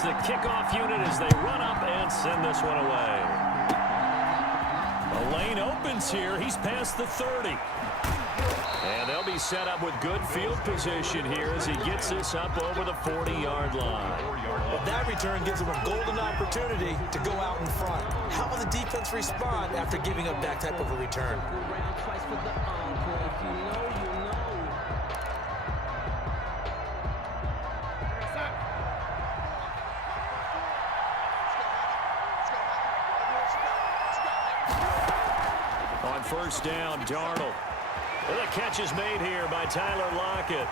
is the kickoff unit as they run up and send this one away. The lane opens here. He's past the 30. And they'll be set up with good field position here as he gets this up over the 40-yard line. Well, that return gives them a golden opportunity to go out in front. How will the defense respond after giving up that type of a return? On first down, Darnold. The catch is made here by Tyler Lockett.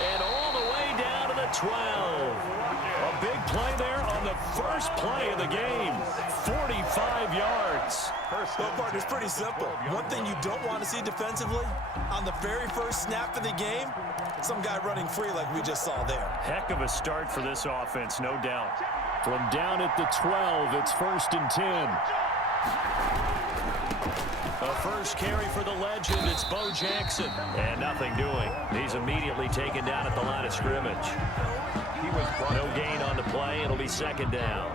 And all the way down to the 12. A big play there on the first play of the game. 45 yards. Well, partner, it's pretty simple. One thing you don't want to see defensively, on the very first snap of the game, some guy running free like we just saw there. Heck of a start for this offense, no doubt. From down at the 12, it's 1st and 10. A first carry for the legend. It's Bo Jackson. And nothing doing. He's immediately taken down at the line of scrimmage. No gain on the play. It'll be 2nd down.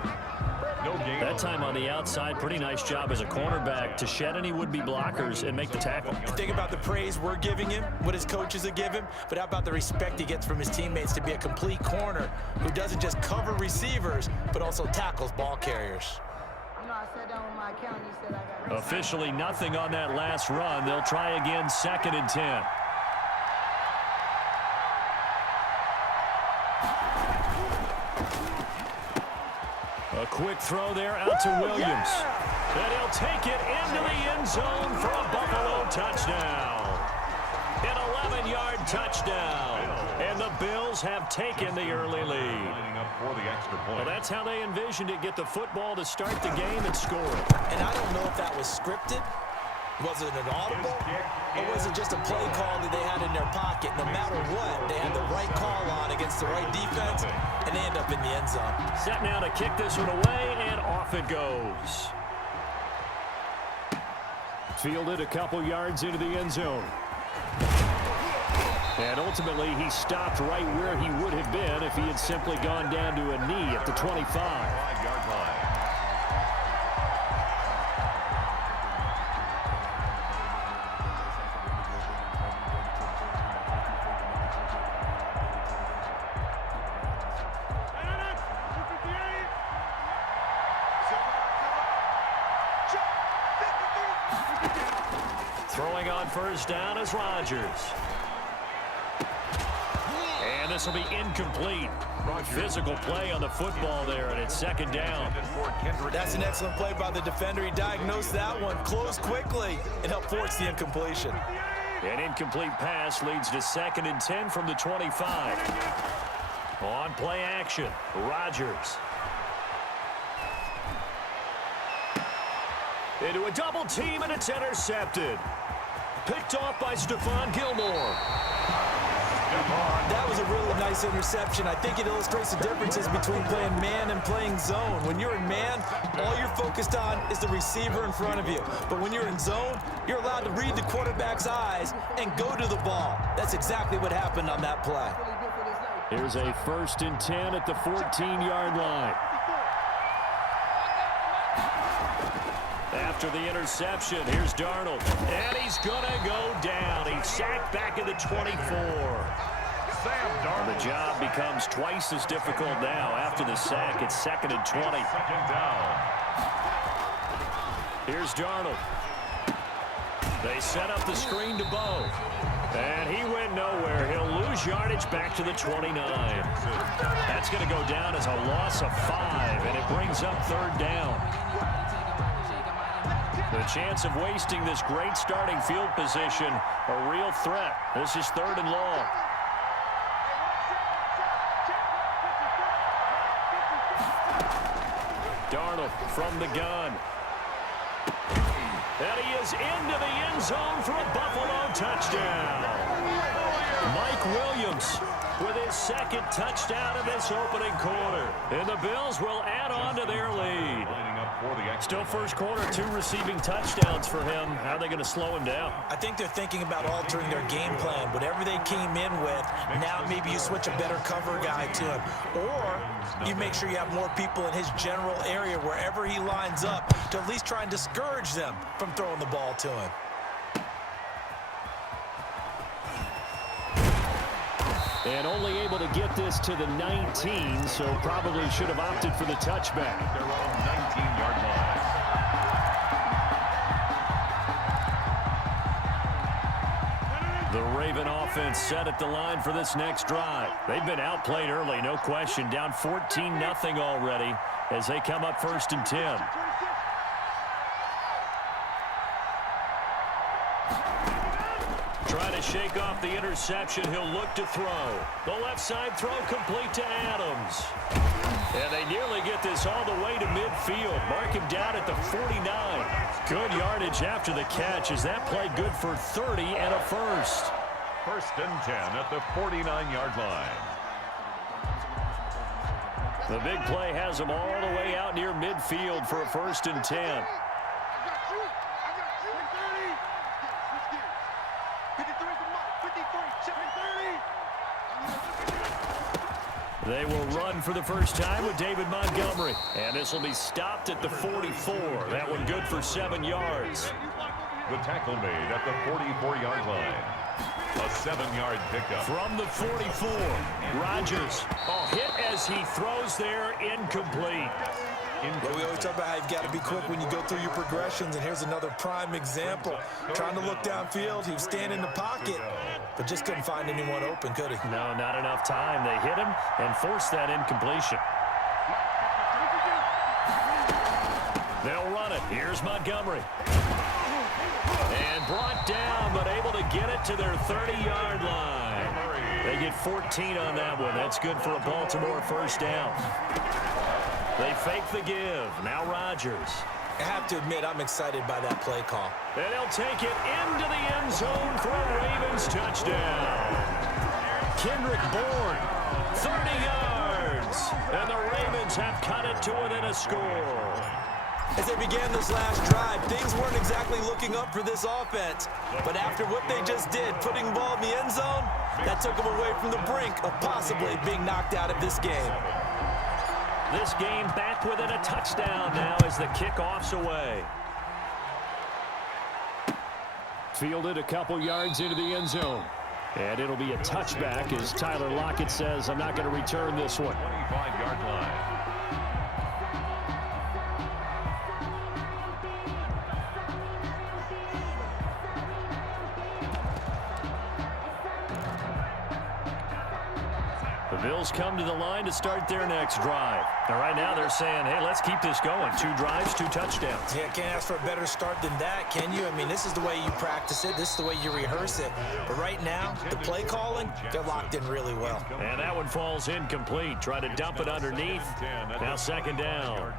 That time on the outside, pretty nice job as a cornerback to shed any would-be blockers and make the tackle. Think about the praise we're giving him, what his coaches have given, but how about the respect he gets from his teammates to be a complete corner who doesn't just cover receivers, but also tackles ball carriers. Officially nothing on that last run. They'll try again, 2nd and 10. A quick throw there out to Williams. And he'll take it into the end zone for a Buffalo touchdown. An 11-yard touchdown. And the Bills have taken the early lead. Well, that's how they envisioned it. Get the football to start the game and score. And I don't know if that was scripted. Was it an audible? Or was it just a play call that they had in their pocket? No matter what, they had the right call on against the right defense, and they end up in the end zone. Set now to kick this one away, and off it goes. Fielded a couple yards into the end zone. And ultimately, he stopped right where he would have been if he had simply gone down to a knee at the 25. 5-yard line. Throwing on first down is Rodgers. And this will be incomplete. Physical play on the football there, and it's 2nd down. That's an excellent play by the defender. He diagnosed that one, closed quickly, and helped force the incompletion. An incomplete pass leads to 2nd and 10 from the 25. On play action, Rodgers. Into a double team, and it's intercepted. Picked off by Stephon Gilmore. That was a really nice interception. I think it illustrates the differences between playing man and playing zone. When you're in man, all you're focused on is the receiver in front of you. But when you're in zone, you're allowed to read the quarterback's eyes and go to the ball. That's exactly what happened on that play. Here's a 1st and 10 at the 14-yard line. After the interception, here's Darnold. And he's going to go down. He's sacked back at the 24. And the job becomes twice as difficult now. After the sack, it's 2nd and 20. Here's Darnold. They set up the screen to Bo. And he went nowhere. He'll lose yardage back to the 29. That's going to go down as a loss of 5, and it brings up 3rd down. The chance of wasting this great starting field position, a real threat. This is 3rd and long. Darnold from the gun. And he is into the end zone for a Buffalo touchdown. Mike Williams with his 2nd touchdown of this opening quarter. And the Bills will add on to their lead. Still first quarter, 2 receiving touchdowns for him. How are they going to slow him down? I think they're thinking about altering their game plan. Whatever they came in with, now maybe you switch a better cover guy to him. Or you make sure you have more people in his general area wherever he lines up to at least try and discourage them from throwing the ball to him. And only able to get this to the 19, so probably should have opted for the touchback. Their own 19-yard line. The Raven offense set at the line for this next drive. They've been outplayed early, no question. Down 14-0 already as they come up 1st and 10. Trying to shake off the interception. He'll look to throw. The left side throw complete to Adams. And they nearly get this all the way to midfield. Mark him down at the 49. Good yardage after the catch. Is that play good for 30 and a first? 1st and 10 at the 49-yard line. The big play has them all the way out near midfield for a 1st and 10. They will run for the first time with David Montgomery. And this will be stopped at the 44. That one good for 7 yards. The tackle made at the 44-yard line. A 7-yard pickup. From the 44, Rodgers. Hit as he throws there, incomplete. Well, we always talk about how you've got to be quick when you go through your progressions, and here's another prime example. Trying to look downfield, he was standing in the pocket, but just couldn't find anyone open, could he? No, not enough time. They hit him and forced that incompletion. They'll run it. Here's Montgomery. And brought down, but able to get it to their 30-yard line. They get 14 on that one. That's good for a Baltimore first down. They fake the give. Now Rodgers. I have to admit, I'm excited by that play call. And he'll take it into the end zone for a Ravens touchdown. Kendrick Bourne, 30 yards. And the Ravens have cut it to within a score. As they began this last drive, things weren't exactly looking up for this offense. But after what they just did, putting the ball in the end zone, that took them away from the brink of possibly being knocked out of this game. This game back within a touchdown now as the kickoff's away. Fielded a couple yards into the end zone. And it'll be a touchback as Tyler Lockett says, I'm not going to return this one. 25-yard line. The Bills come to the line to start their next drive. And right now they're saying, hey, let's keep this going. 2 drives, 2 touchdowns. Yeah, can't ask for a better start than that, can you? I mean, this is the way you practice it. This is the way you rehearse it. But right now, the play calling, they're locked in really well. And that one falls incomplete. Try to dump it underneath. Now 2nd down.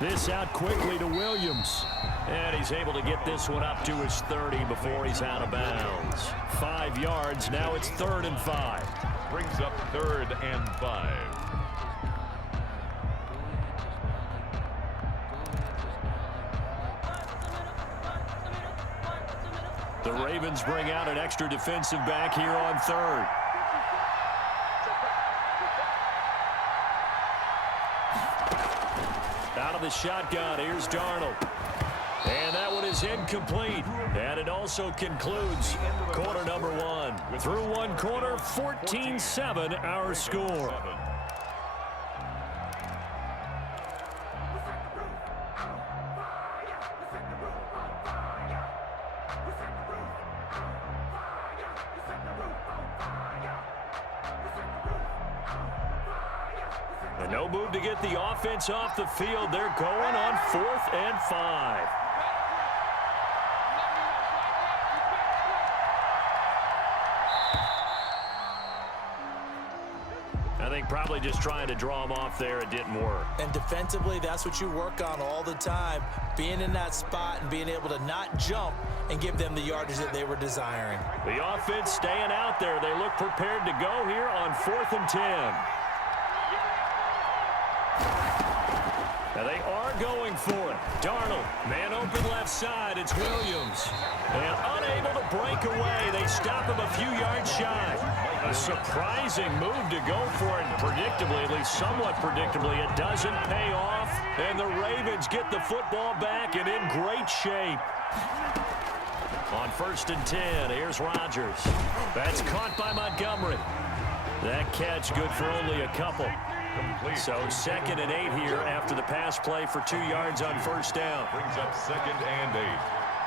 This out quickly to Williams. And he's able to get this one up to his 30 before he's out of bounds. 5 yards. Now it's 3rd and 5. Brings up 3rd and 5. The Ravens bring out an extra defensive back here on 3rd. Out of the shotgun, here's Darnold. And that one is incomplete. And it also concludes quarter number 1. Through 1 quarter, 14-7 our score. And no move to get the offense off the field. They're going on 4th and 5. think probably just trying to draw him off there. It didn't work. And defensively, that's what you work on all the time. Being in that spot and being able to not jump and give them the yardage that they were desiring. The offense staying out there. They look prepared to go here on 4th and 10. Now they are going for it. Darnold, man open left side. It's Williams. And unable to break away. They stop him a few yards shy. A surprising move to go for it. Predictably, at least somewhat predictably, it doesn't pay off. And the Ravens get the football back and in great shape. On 1st and 10, here's Rodgers. That's caught by Montgomery. That catch good for only a couple. So 2nd and 8 here after the pass play for 2 yards on 1st down. Brings up 2nd and 8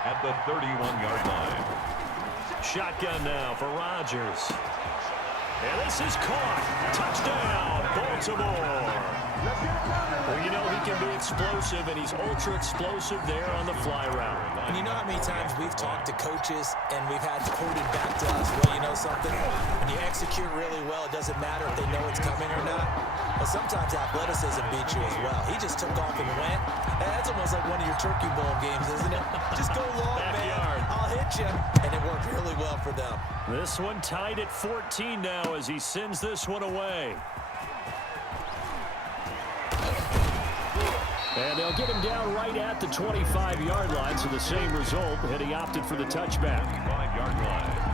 at the 31-yard line. Shotgun now for Rodgers. And this is caught. Touchdown, Baltimore. Well, you know he can be explosive, and he's ultra-explosive there on the fly route. And you know how many times we've talked to coaches and we've had quoted back to us, well, you know something? When you execute really well, it doesn't matter if they know it's coming or not. But sometimes athleticism beats you as well. He just took off and went. And that's almost like one of your Turkey Bowl games, isn't it? Just go long, Backyard. man. I'll hit you. And it worked really well for them. This one tied at 14 now as he sends this one away. And they'll get him down right at the 25-yard line, so the same result, and he opted for the touchback. 25-yard line.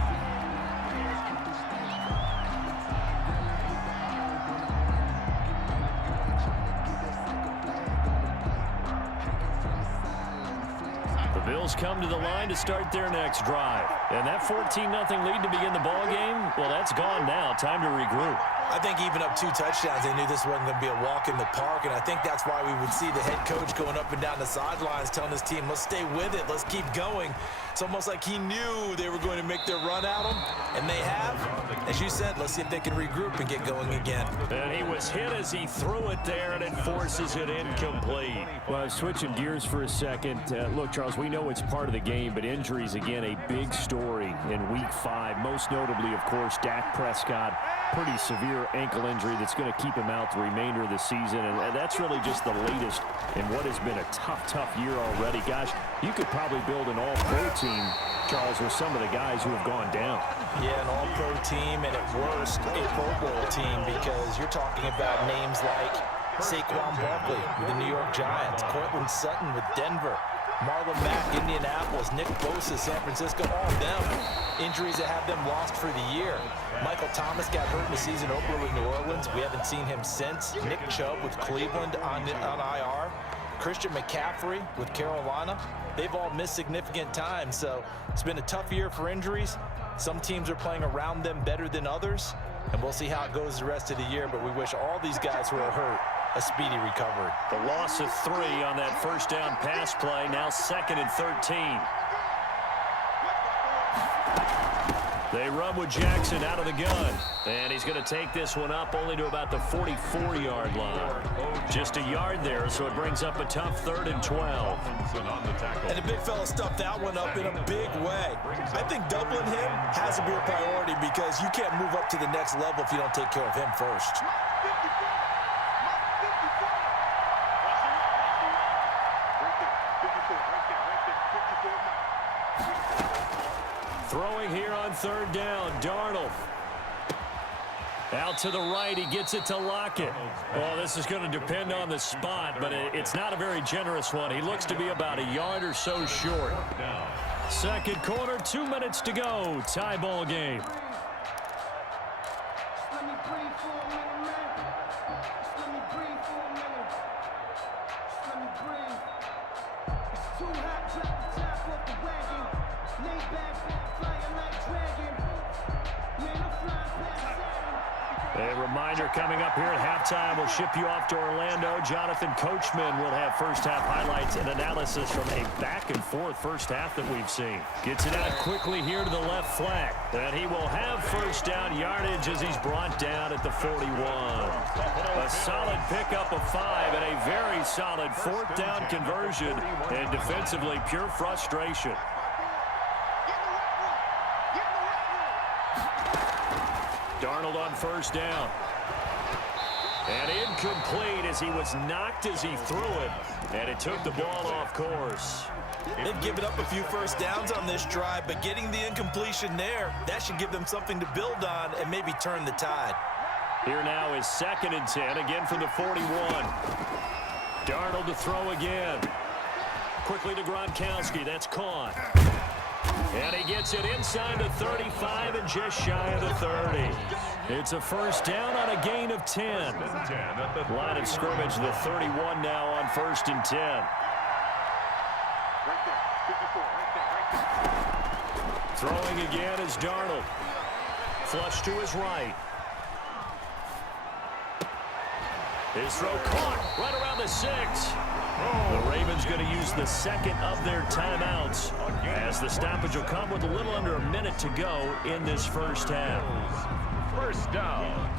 The Bills come to the line to start their next drive. And that 14-0 lead to begin the ball game, well, that's gone now. Time to regroup. I think even up 2 touchdowns, they knew this wasn't going to be a walk in the park, and I think that's why we would see the head coach going up and down the sidelines telling his team, let's stay with it, let's keep going. It's almost like he knew they were going to make their run at him, and they have. As you said, let's see if they can regroup and get going again. And he was hit as he threw it there, and it forces it incomplete. Well, switching gears for a second. Look, Charles, we know it's part of the game, but injuries, again, a big story in Week 5. Most notably, of course, Dak Prescott. Pretty severe ankle injury that's going to keep him out the remainder of the season, and that's really just the latest in what has been a tough year already. Gosh, you could probably build an all-pro team, Charles, with some of the guys who have gone down. Yeah, an all-pro team, and at worst, a Pro Bowl team, because you're talking about names like Saquon Barkley with the New York Giants, Cortland Sutton with Denver, Marlon Mack, Indianapolis, Nick Bosa, San Francisco, all of them injuries that have them lost for the year. Michael Thomas got hurt in the season opener with New Orleans. We haven't seen him since. Nick Chubb with Cleveland on IR. Christian McCaffrey with Carolina. They've all missed significant time, so it's been a tough year for injuries. Some teams are playing around them better than others, and we'll see how it goes the rest of the year, but we wish all these guys who are hurt a speedy recovery. The loss of 3 on that 1st down pass play, now 2nd and 13. They run with Jackson out of the gun. And he's going to take this one up only to about the 44-yard line. Just a yard there, so it brings up a tough 3rd and 12. And the big fella stuffed that one up in a big way. I think doubling him has to be a priority because you can't move up to the next level if you don't take care of him first. Throwing here on 3rd down, Darnold. Out to the right, he gets it to Lockett. Well, this is going to depend on the spot, but it's not a very generous one. He looks to be about a yard or so short. 2nd quarter, 2 minutes to go. Tie ball game. A reminder coming up here at halftime. We'll ship you off to Orlando. Jonathan Coachman will have first half highlights and analysis from a back-and-forth first half that we've seen. Gets it out quickly here to the left flank. And he will have first down yardage as he's brought down at the 41. A solid pickup of 5 and a very solid 4th down conversion. And defensively, pure frustration. Darnold on 1st down. And incomplete as he was knocked as he threw it. And it took the ball off course. They've given up a few first downs on this drive, but getting the incompletion there, that should give them something to build on and maybe turn the tide. Here now is 2nd and 10, again from the 41. Darnold to throw again. Quickly to Gronkowski, that's caught. And he gets it inside the 35 and just shy of the 30. It's a first down on a gain of 10. Line of scrimmage, the 31 now on 1st and 10. Throwing again is Darnold. Flush to his right. His throw caught right around the 6. The Ravens going to use the second of their timeouts as the stoppage will come with a little under a minute to go in this first half. First down.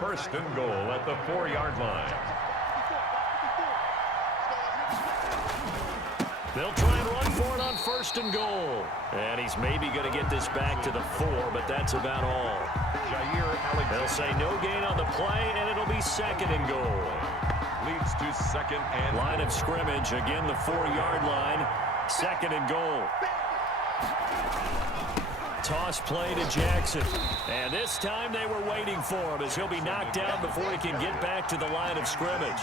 1st and goal at the 4-yard line. They'll try and run for it on 1st and goal. And he's maybe going to get this back to the 4, but that's about all. They'll say no gain on the play, and it'll be 2nd and goal. Leads to 2nd and line of scrimmage, again the 4-yard line, 2nd and goal. Toss play to Jackson. And this time they were waiting for him as he'll be knocked down before he can get back to the line of scrimmage.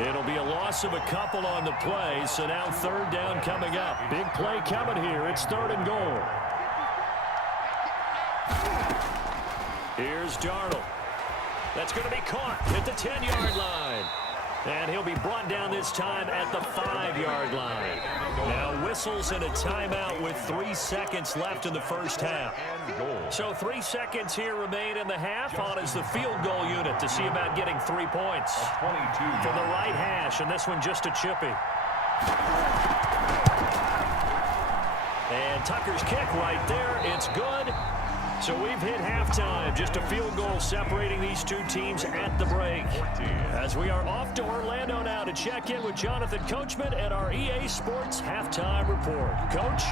It'll be a loss of a couple on the play, so now 3rd down coming up. Big play coming here. It's 3rd and goal. Here's Darnold. That's going to be caught at the 10-yard line. And he'll be brought down this time at the 5-yard line. Now whistles and a timeout with 3 seconds left in the first half. So 3 seconds here remain in the half on as the field goal unit to see about getting 3 points. From the right hash, and this one just a chippy. And Tucker's kick right there. It's good. So we've hit halftime. Just a field goal separating these two teams at the break. As we are off to Orlando now to check in with Jonathan Coachman at our EA Sports Halftime Report. Coach?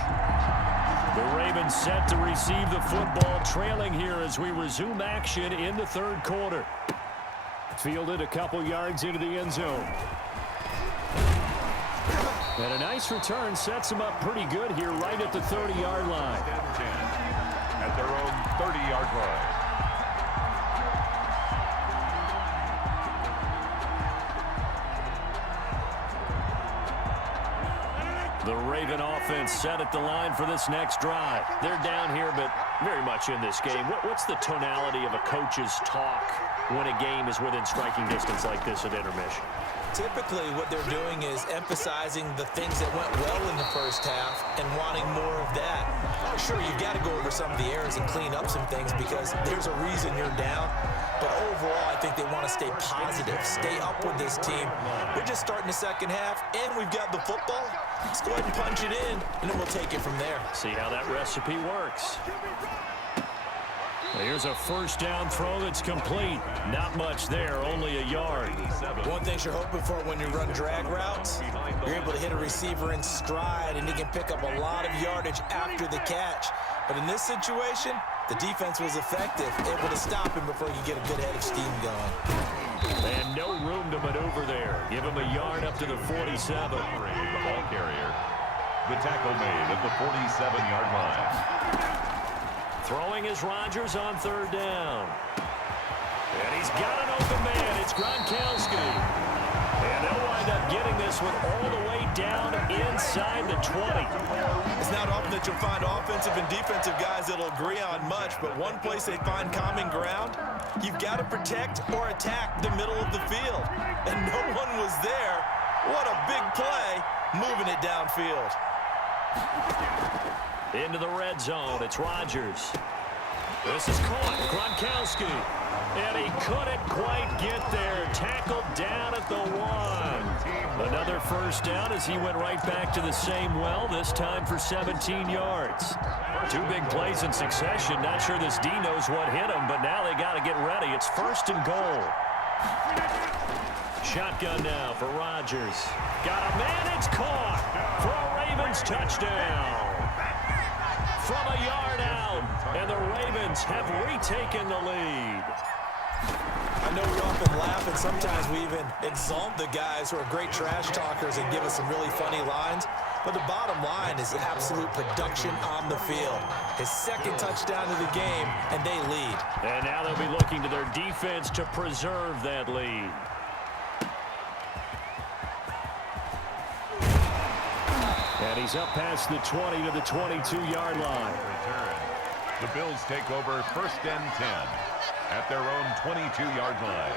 The Ravens set to receive the football, trailing here as we resume action in the 3rd quarter. Fielded a couple yards into the end zone. And a nice return sets him up pretty good here right at the 30-yard line. At their own 30-yard line. The Raven offense set at the line for this next drive. They're down here, but very much in this game. What's the tonality of a coach's talk when a game is within striking distance like this at intermission? Typically, what they're doing is emphasizing the things that went well in the first half and wanting more of that. Sure, you've got to go over some of the errors and clean up some things because there's a reason you're down. But overall, I think they want to stay positive, stay up with this team. We're just starting the second half, and we've got the football. Let's go ahead and punch it in, and then we'll take it from there. See how that recipe works. Here's a first down throw that's complete. Not much there, only a yard. One thing you're hoping for when you run drag routes, you're able to hit a receiver in stride, and he can pick up a lot of yardage after the catch. But in this situation, the defense was effective, able to stop him before you get a good head of steam going. And no room to maneuver there. Give him a yard up to the 47. The ball carrier. The tackle made at the 47-yard line. Throwing is Rodgers on 3rd down. And he's got an open man. It's Gronkowski. And they'll wind up getting this one all the way down inside the 20. It's not often that you'll find offensive and defensive guys that'll agree on much, but one place they find common ground, you've got to protect or attack the middle of the field. And no one was there. What a big play, moving it downfield. Into the red zone, it's Rodgers. This is caught, Gronkowski. And he couldn't quite get there. Tackled down at the 1. Another first down as he went right back to the same well, this time for 17 yards. 2 big plays in succession. Not sure this D knows what hit him, but now they got to get ready. It's 1st and goal. Shotgun now for Rodgers. Got a man, it's caught for a Ravens touchdown. From a yard out, and the Ravens have retaken the lead. I know we often laugh, and sometimes we even exalt the guys who are great trash talkers and give us some really funny lines. But the bottom line is absolute production on the field. His second touchdown of the game, and they lead. And now they'll be looking to their defense to preserve that lead. And he's up past the 20 to the 22-yard line. Return. The Bills take over 1st and 10 at their own 22-yard line.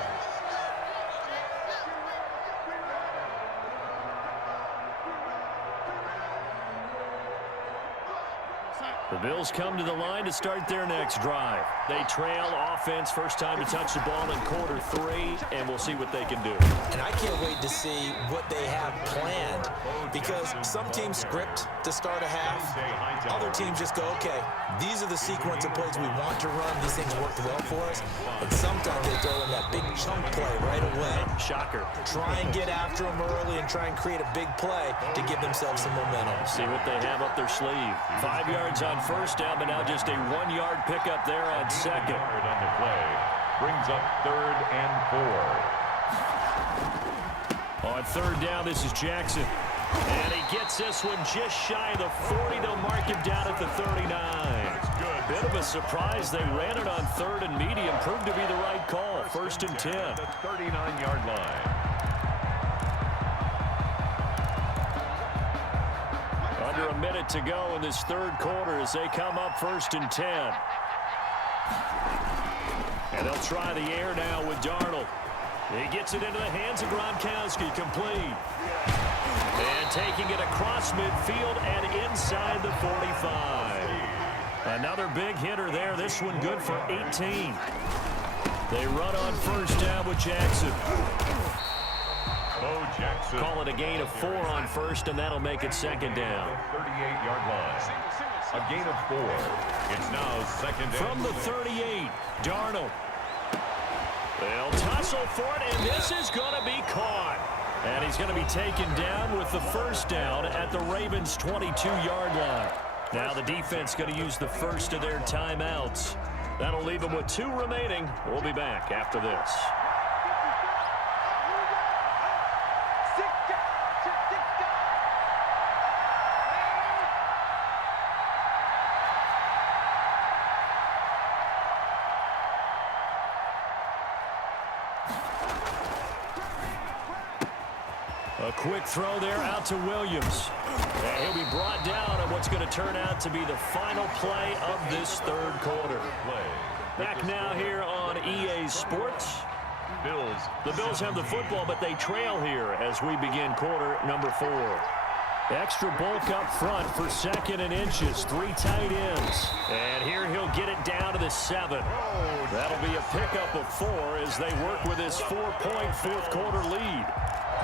The Bills come to the line to start their next drive. They trail offense, first time to touch the ball in Q3, and we'll see what they can do. And I can't wait to see what they have planned, because some teams script to start a half. Other teams just go, okay, these are the sequence of plays we want to run. These things worked well for us. And sometimes they throw in that big chunk play right away. Shocker. Try and get after them early and try and create a big play to give themselves some momentum. See what they have up their sleeve. 5 yards on first down, but now just a 1-yard pickup there on second. On the play. Brings up 3rd and 4. On 3rd down, this is Jackson. And he gets this one just shy of the 40. They'll mark him down at the 39. Bit of a surprise. They ran it on 3rd and medium. Proved to be the right call. 1st and 10. The 39-yard line. Under a minute to go in this 3rd quarter as they come up 1st and 10. And they'll try the air now with Darnold. He gets it into the hands of Gronkowski, complete. And taking it across midfield and inside the 45. Another big hitter there. This one good for 18. They run on 1st down with Jackson. Jackson. Call it a gain of 4 on 1st, and that'll make it 2nd down. 38-yard line. A gain of 4. It's now 2nd and From the 38, Darnold. They'll tussle for it, and this is going to be caught. And he's going to be taken down with the 1st down at the Ravens' 22-yard line. Now the defense going to use the first of their timeouts. That'll leave them with 2 remaining. We'll be back after this. A quick throw there out to Williams. And he'll be brought down on what's going to turn out to be the final play of this 3rd quarter. Back now here on EA Sports. The Bills have the football, but they trail here as we begin quarter number 4. Extra bulk up front for 2nd and inches. 3 tight ends. And here he'll get it down to the 7. That'll be a pickup of 4 as they work with this 4-point 4th quarter lead.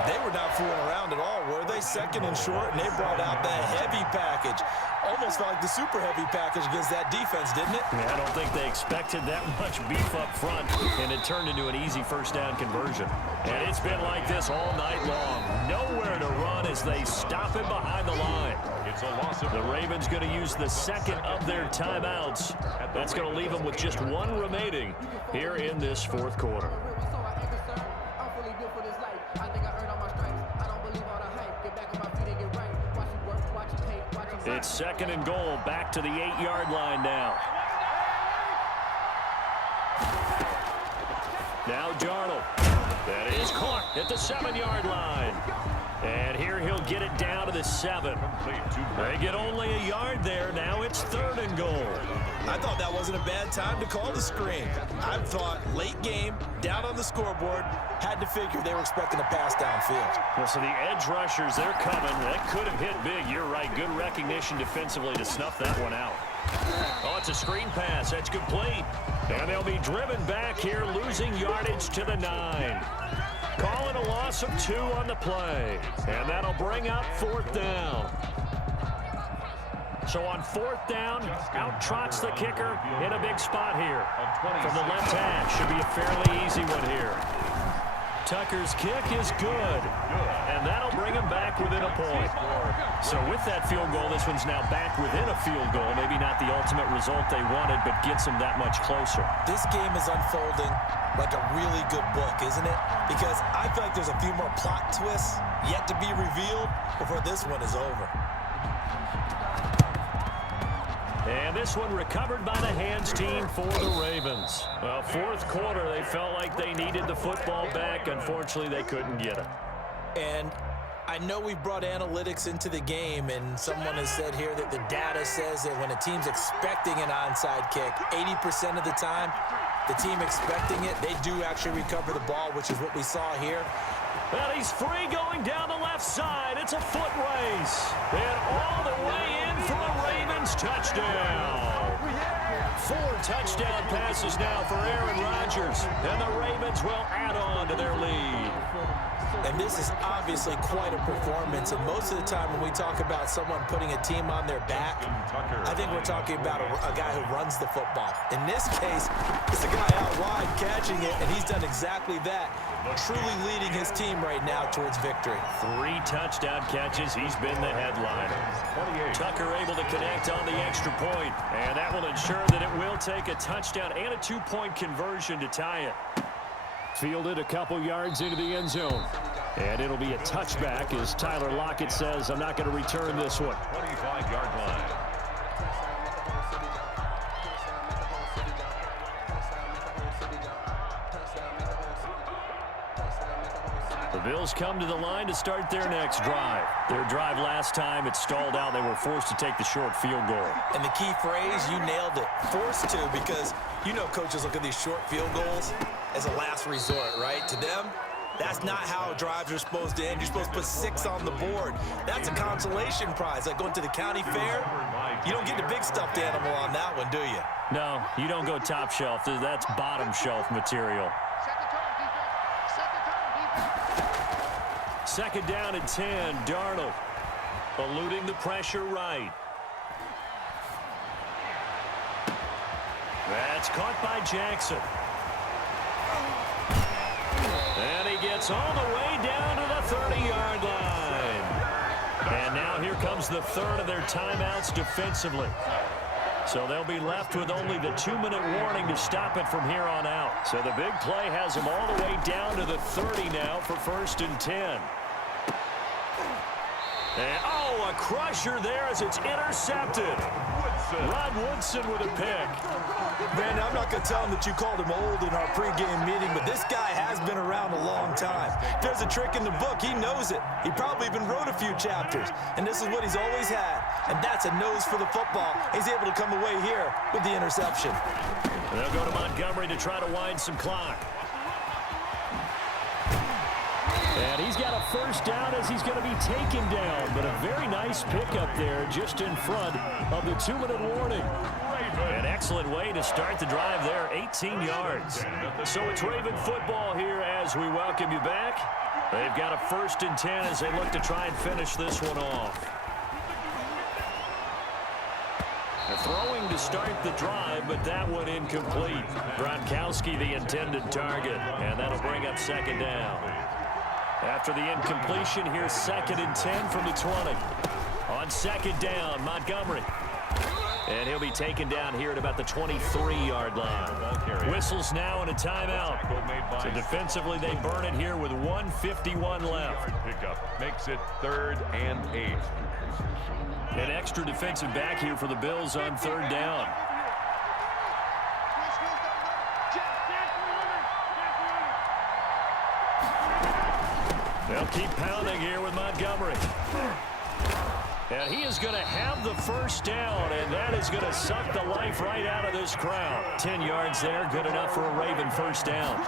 They were not fooling around at all, were they? 2nd and short, and they brought out that heavy package. Almost felt like the super heavy package against that defense, didn't it? Yeah, I don't think they expected that much beef up front, and it turned into an easy 1st down conversion. And it's been like this all night long. Nowhere to run as they stop him behind the line. It's a loss of the Ravens going to use the 2nd of their timeouts. That's going to leave them with just 1 remaining here in this 4th quarter. It's 2nd and goal, back to the 8-yard line now. Now Darnold. That is caught at the 7-yard line. And here he'll get it down to the 7. They get only a yard there. Now it's 3rd and goal. I thought that wasn't a bad time to call the screen. I thought late game, down on the scoreboard, had to figure they were expecting a pass downfield. Well, so the edge rushers, they're coming. That could have hit big. You're right. Good recognition defensively to snuff that one out. Oh, it's a screen pass. That's complete. And they'll be driven back here, losing yardage to the 9. Calling a loss of 2 on the play. And that'll bring up 4th down. So on 4th down, out trots the kicker in a big spot here. From the left hash, should be a fairly easy one here. Tucker's kick is good. And that'll bring him back within a point. So with that field goal, this one's now back within a field goal. Maybe not the ultimate result they wanted, but gets them that much closer. This game is unfolding like a really good book, isn't it? Because I feel like there's a few more plot twists yet to be revealed before this one is over. And this one recovered by the hands team for the Ravens. Well, fourth quarter, they felt like they needed the football back. Unfortunately, they couldn't get it. And I know we brought analytics into the game, and someone has said here that the data says that when a team's expecting an onside kick, 80% of the time, the team expecting it, they do actually recover the ball, which is what we saw here. Well, he's free going down the left side. It's a foot race. And all the way in for a Ravens touchdown. 4 touchdown passes now for Aaron Rodgers. And the Ravens will add on to their lead. And this is obviously quite a performance. And most of the time when we talk about someone putting a team on their back, I think we're talking about a guy who runs the football. In this case, it's a guy out wide catching it, and he's done exactly that, truly leading his team right now towards victory. 3 touchdown catches. He's been the headliner. Tucker able to connect on the extra point, and that will ensure that it will take a touchdown and a 2-point conversion to tie it. Fielded a couple yards into the end zone. And it'll be a touchback as Tyler Lockett says, I'm not going to return this one. 25-yard line. The Bills come to the line to start their next drive. Their drive last time, it stalled out. They were forced to take the short field goal. And the key phrase, you nailed it. Forced to, because you know coaches look at these short field goals as a last resort, right? To them, that's not how drives are supposed to end. You're supposed to put 6 on the board. That's a consolation prize. Like going to the county fair, you don't get the big stuffed animal on that one, do you? No, you don't go top shelf. That's bottom shelf material. Second down and 10, Darnold eluding the pressure right. That's caught by Jackson. And he gets all the way down to the 30-yard line. And now here comes the third of their timeouts defensively. So they'll be left with only the 2-minute warning to stop it from here on out. So the big play has them all the way down to the 30 now for 1st and 10. And, oh, a crusher there as it's intercepted. Rod Woodson with a pick. Brandon, I'm not going to tell him that you called him old in our pregame meeting, but this guy has been around a long time. If there's a trick in the book, he knows it. He probably even wrote a few chapters, and this is what he's always had, and that's a nose for the football. He's able to come away here with the interception. They'll go to Montgomery to try to wind some clock. And he's got a first down as he's going to be taken down. But a very nice pickup there just in front of the 2-minute warning. An excellent way to start the drive there, 18 yards. So it's Raven football here as we welcome you back. They've got a 1st and 10 as they look to try and finish this one off. They're throwing to start the drive, but that one incomplete. Gronkowski the intended target, and that'll bring up 2nd down. After the incompletion, here's 2nd and 10 from the 20. On 2nd down, Montgomery. And he'll be taken down here at about the 23-yard line. Whistles now and a timeout. So defensively, they burn it here with 1:51 left. Pickup makes it 3rd and 8. An extra defensive back here for the Bills on 3rd down. They'll keep pounding here with Montgomery. And he is going to have the first down, and that is going to suck the life right out of this crowd. 10 yards there, good enough for a Raven first down.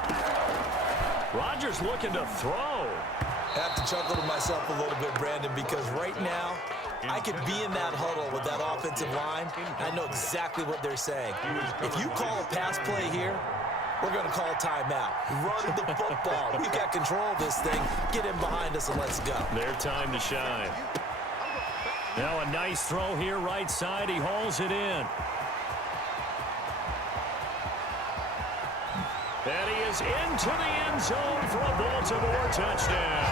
Rodgers looking to throw. I have to chuckle to myself a little bit, Brandon, because right now, I could be in that huddle with that offensive line, and I know exactly what they're saying. If you call a pass play here, we're going to call timeout. Run the football. We've got control of this thing. Get in behind us and let's go. Their time to shine. Now a nice throw here right side. He hauls it in. And he is into the end zone for a Baltimore touchdown.